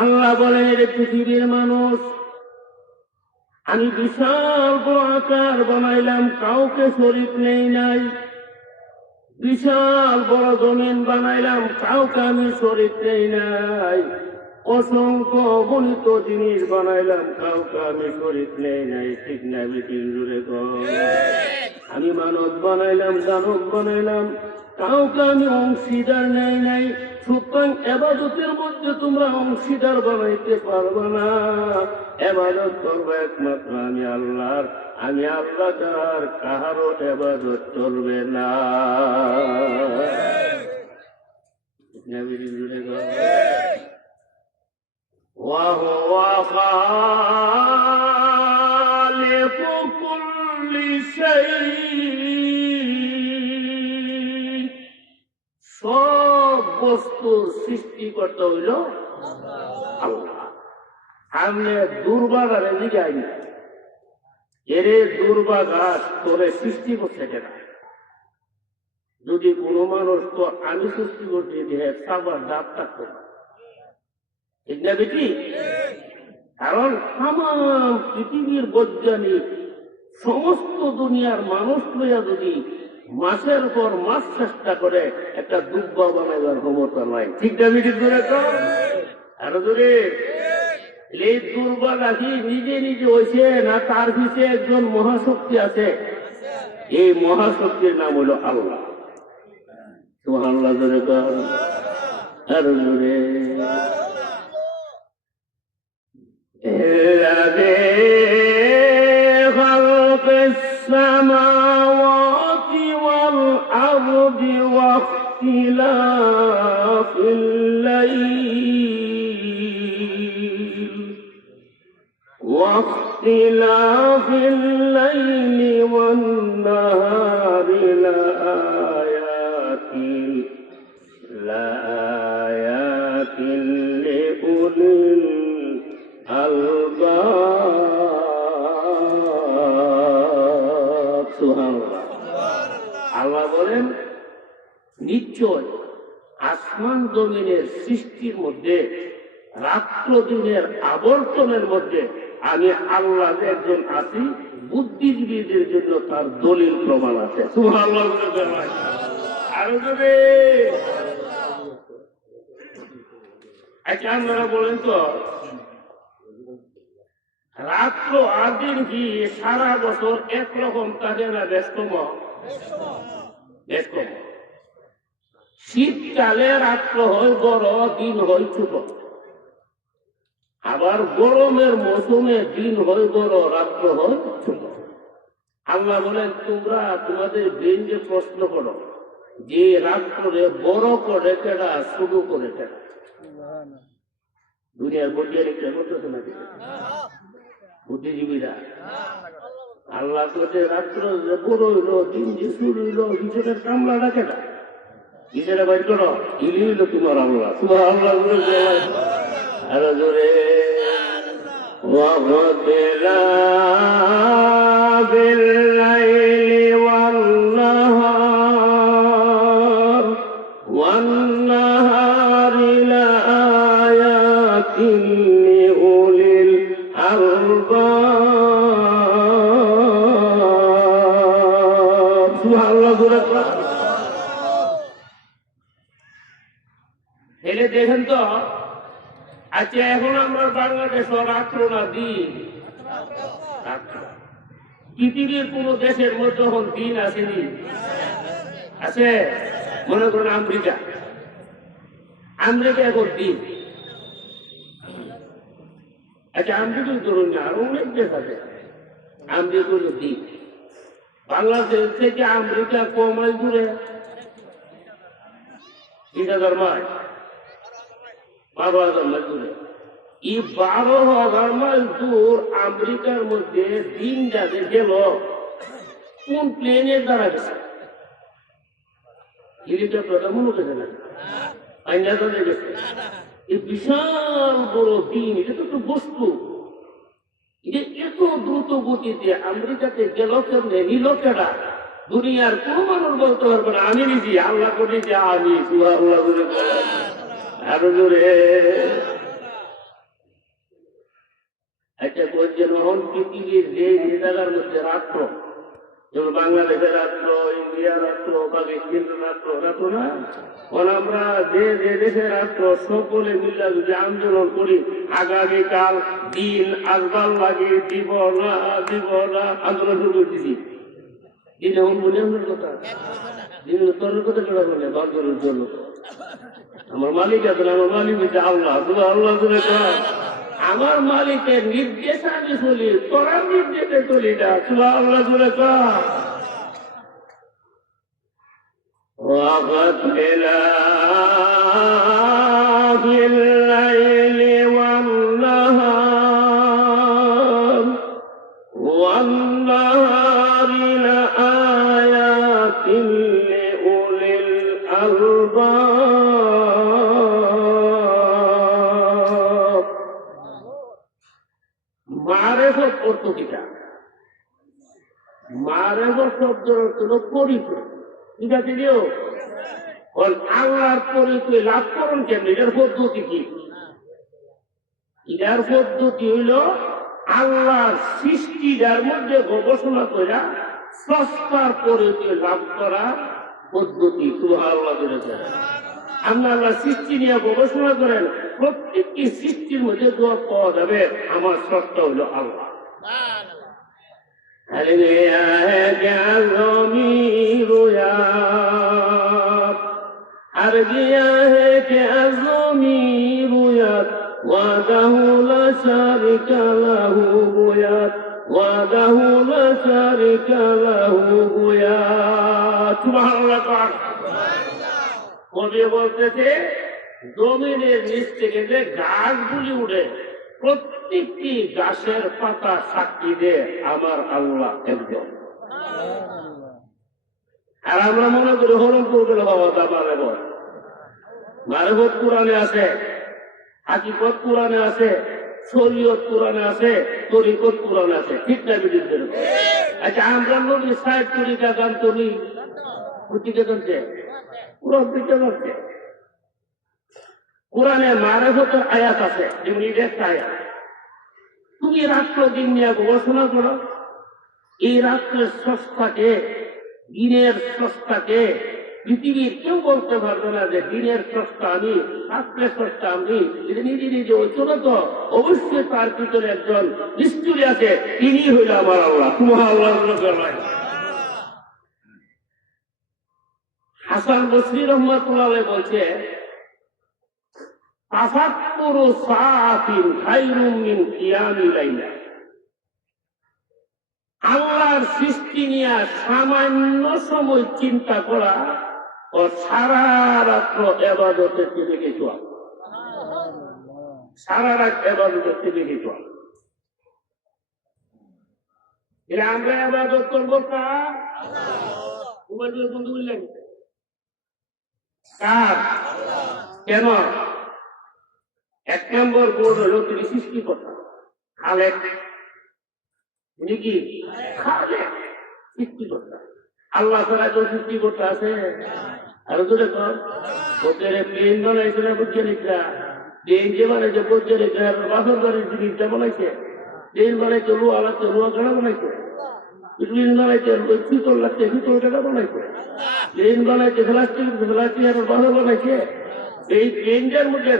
আল্লাহ বলেন, এর পৃথিবীর মানুষ, আমি বিশাল বড় আকার বানাইলাম, কাউকে শরীক নেই নাই। বিশাল বড় জমিন বানাইলাম, কাউকে আমি শরীক নেই নাই। অসংখ্য অগণিত জিনিস বানাইলাম, কাউকে আমি শরীক নেই নাই। ঠিক না বেঠিক জুড়ে কর? আমি মানব বানাইলাম, দানব বানাইলাম, কাউকে আমি অংশীদার নেই নাই। সুতরাং এবাদতের মধ্যে তোমরা অংশীদার বানাইতে পারবে না। এবাদত করবে একমাত্র আমি আল্লাহর। আমি আল্লাহ তার কাহারও এবাদত চলবে না। وهو خالق كل شيء। সব বস্তুর সৃষ্টিকর্তা হইল আল্লাহ। সামনে দুর্বাগারে জিগাই, এরে দুর্বাগাস তোরে সৃষ্টি করছে কেনা? যদি কোনো মানুষ তো আমি সৃষ্টি করছি যে সাবার দাঁত থাকতো না, ঠিক না বেটি? কারণ তামাম পৃথিবীর বৈজ্ঞানিক সমস্ত দুনিয়ার মানুষ লইয়া যদি মাসের পর মাস চেষ্টা করে, একটা দুব্বা বানাইবার ক্ষমতা নাই। ঠিক না বেটি? দূরে তো আরো দূরে। এই দুর্বা রাখি নিজে নিজে হয়েছে না, তার পিছে একজন মহাশক্তি আছে। এই মহাশক্তির নাম হলো আল্লাহ। সুবহানাল্লাহ জোরে কর, আরো জোরে। الذي خلق السماوات والأرض واختلاف الليل والنهار لآيات لأولي الألباب। সুবহানাল্লাহ। আল্লাহ বলেন, নিশ্চয় আসমান জমিনের সৃষ্টির মধ্যে, রাত্র দিনের আবর্তনের মধ্যে আমি আল্লাহ একজন আছি। বুদ্ধিজীবীদের জন্য তার দলিল প্রমাণ আছে। সুবহানাল্লাহ। আরো জোরে। আচ্ছা, আপনারা বলেন তো, রাত্র আর দিন কি সারা বছর একরকম থাকে না? ব্যস্তম। শীতকালে রাত্র হয় বড়, দিন হয় ছোট। আবার গরমের মৌসুমে দিন হয় বড়, রাত্র হয় ছোট। আল্লাহ বলেন, তোমরা তোমাদের দিন যে প্রশ্ন করো যে রাত্রে বড় করে কেনা, ছোট করে কেনা? দুনিয়ার বৈজ্ঞানিকরা করতেছে না, বুদ্ধিজীবীরা। আল্লাহ করতে রাত্র বড় হইল, দিন যে শুরু হইল, হিসেবের কামলা ডাকে না, হিসেবে বাইর করো, ইলি হইল তোমার আল্লাহ। সুবহানাল্লাহ। আরো জোরে। واختلاف الليل والنهار لآيات لأولي الألباب। সুবহানাল্লাহ। হেলে দেখেন তো। আচ্ছা, এখন আমরা বাংলাদেশ রাত্র না দিন? পৃথিবীর কোন দেশের মধ্যে এখন দিন আসেনি? আছে? মনে করেন আমেরিকা এখন দিন। আচ্ছা, আমেরিকাই ধরুন না, আরো অনেক দেশ আছে, আমেরিকা হলো দিন। বাংলাদেশ থেকে আমেরিকা ক মাইল দূরে? 3000 মাইল, 12,000 মাইল দূরে। এই 12,000 মাইল দূর আমেরিকার মধ্যে দিন যাদের গেল, কোন প্লেনের দ্বারা গেছে? হেলিকপ্টারটা মনে করছে না, আইনা যাদের গেছে। এই বিশাল বড় দিন, এটা তো বস্তু, এটা এত দ্রুত গতিতে আমেরিকাতে গেল কেমনে, নিল কেনা? দুনিয়ার কোন মানুষ বলতে পারবে না আমি নিজে, আল্লাহ করে যে আমি। আল্লাহ আরো জোরে। আচ্ছা বলছেন হন পৃথিবীর যে জায়গার মধ্যে রাত্র, যেমন বাংলাদেশের রাত্র, ইন্ডিয়ার রাত্র, পাকিস্তানের রাত্র না, আমরা যে যে দেশের রাত্র সকলে মিলে যদি আন্দোলন করি আগামীকাল দিন আসবার লাগে দিব না আন্দোলন শুরু করতেছি। দিনে বলে আমার কথা, দিনে তোর কথা কেন বলে বান্দরের জন্য আমার মালিক আছে, আমার মালিক হচ্ছে আল্লাহ, শুধু আল্লাহ ধরে আমার মালিকের নির্দেশ আমি চলি, তোরা নির্দেশে চলি না, শুধু আল্লাহ ধরে মারেফত অর্থ কিটা? মারেফত শব্দের অর্থ হল পরিচয়। ঠিক আছে দিও আল্লাহর পরিচয় লাভ করুন কেন? এটার পদ্ধতি কি? এটার পদ্ধতি হইল আল্লাহর সৃষ্টিটার মধ্যে গবেষণা করা স্রষ্টার পরিচয় লাভ করা পদ্ধতি। সুবহানাল্লাহ বলেছেন। আমরা আল্লাহ সৃষ্টি নিয়ে গবেষণা করেন, প্রত্যেকটি সৃষ্টির মধ্যে দোয়া পাওয়া যাবে আমার স্রষ্টা হইল আল্লাহ। আর গিয়া হে কে আজমি রুয়াত ওয়াদাহু লা শারিকা লাহু বুয়াত ওয়াদাহু লা শারিকা লাহু বুয়াত। সুবহানাল্লাহ। কবি বলতেছে জমিনের নিচ থেকে যে গাছগুলি উঠে প্রত্যেকটি গাছের পাতা সাক্ষী দে আমার আল্লাহ একজন। আর আমরা মনে করি হরণপুর গেলে বাবা দাবা নেব, মারেফত কোরআনে আছে, হাকিকত কোরআনে আছে, শরীয়ত কোরআনে আছে, তরিকত কোরআনে আছে। ঠিক না বিরুদ্ধে? আচ্ছা আমরা নবী সাহেব তরিকা জানতো নি? প্রতিকে জানছে, কোরআন থেকে জানছে। কোরআনে মারেফতের আয়াত আছে, যেমন একটা আয়াত তুমি রাষ্ট্র দিন নিয়ে গবেষণা করো, এই রাষ্ট্রের স্রষ্টাকে, দিনের স্রষ্টাকে পৃথিবীর কেউ বলতে পারবে না যে দিনের স্রষ্টা আমি, রাষ্ট্রের স্রষ্টা আমি। এটা নিজে নিজে হইতো না তো, অবশ্যই তার ভিতরে একজন নিশ্চয়ই আছে, তিনি হইল আমার আল্লাহ। সুবহানাল্লাহ। হাসান বসরি রহমাতুল্লাহ বলছে তাফাক্কুরু সাআতিন খায়রুম মিন কিয়ামিল লাইলা। আল্লাহর সৃষ্টি নিয়ে সামান্য সময় চিন্তা করা ও সারা রাত্র ইবাদতে থেকে গেছো, সারা রাত ইবাদতে থেকে গেছো। এরা আমরা ইবাদত করবো কার? উমাইদুল বন্ধু বললেন কার? কেন? এক নম্বর বোর্ড হলো তিনি সৃষ্টিকর্তা, খালেক। তিনি কি? খালেক, সৃষ্টিকর্তা। আল্লাহ ছাড়া কেউ সৃষ্টিকর্তা আছে? আরো তো দেখো প্লেন বানাইছে না বৈজ্ঞানিকরা? প্লেন যে বানাইছে বৈজ্ঞানিকরা বাসর বাড়ির জিনিসটা বানাইছে। প্লেন বানাইছে লোহা লাগছে, লোহা কাটা বানাইছে। প্লেন বানাইছে শীতল লাগছে, শীতল কাটা বানাইছে। প্লেন বানাইছে প্লাস্টিক, প্লাস্টিক বাসর বানাইছে। এই প্লেনটার মধ্যে